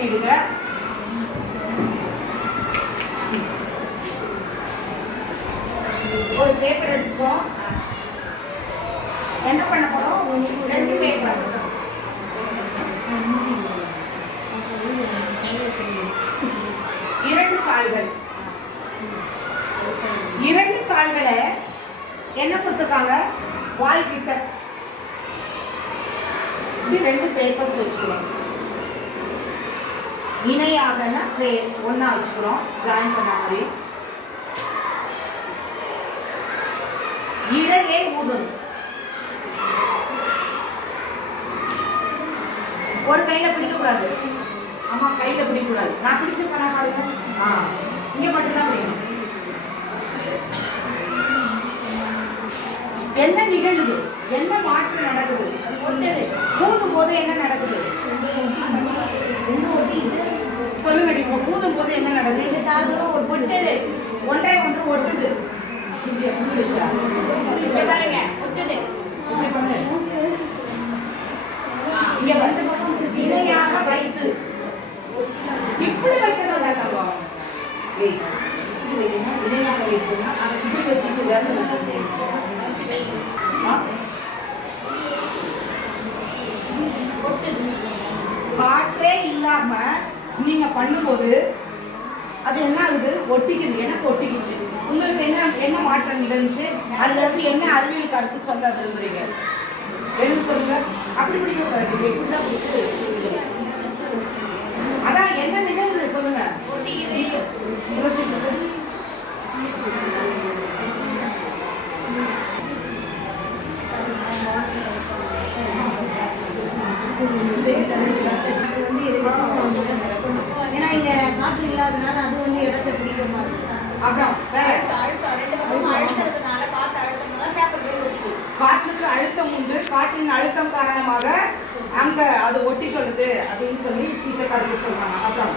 பண்ணிடுங்க. ஒரு பேப்பர் எடுத்துப்போம். என்ன பண்ண போறோம்? 2 பேப்பர். இரண்டு தாள்கள். 2 தாள்களை என்ன கொடுத்துருக்காங்க? வால் கிட்ட 2 பேப்பர்ஸ் வச்சுக்கிறோம். இணையாகனா ஒன்னா வச்சுக்கிறோம், ஜாயின் பண்ண மாதிரி. இடையே ஊதணும். ஒரு கையில பிடிக்க கூடாது. ஆமா, கையில பிடிக்க கூடாது. நான் பிடிச்சிருக்கேன் பாருங்க. இங்க மட்டும் தான் பிடிக்கணும். என்ன நிகழுது? என்ன மாற்றம் நடக்குது? ஊதும் போது என்ன நடக்குது? சொல்லுங்க டீச்சர். ஊதும் போது என்ன நடக்குது? ஒன்றை ஒன்று ஒட்டுது. இங்க வந்து இணையாக வைத்து இப்படி வைக்கணும். இணையாக வைக்கணும்னா இப்படி வச்சுட்டு காற்றே இல்லாம நீங்க பண்ணும்போது அது என்ன ஆகுது? ஒட்டிக்குது. எனக்கு ஒட்டிக்குச்சு. உங்களுக்கு என்ன மாற்றம் நிகழ்ந்துச்சு? அதுல இருந்து என்ன அறிவியல் கருத்து சொல்ல விரும்புறீங்க? எழுந்து சொல்லுங்க. அப்படி பிடிக்க கூடாது. எப்படிதான் பிடிச்சது? அதான் என்ன நிகழ்வு சொல்லுங்க. ஏன்னா இங்க காற்று இல்லாதனால அது வந்து இடத்தை பிடிக்க மாதிரி. அப்புறம் காற்றுக்கு அழுத்தம் உண்டு. காற்றின் அழுத்தம் காரணமாக அங்க அது ஒட்டி கொள்ளுது அப்படின்னு சொல்லி டீச்சர் கருத்து சொல்றாங்க. அப்புறம்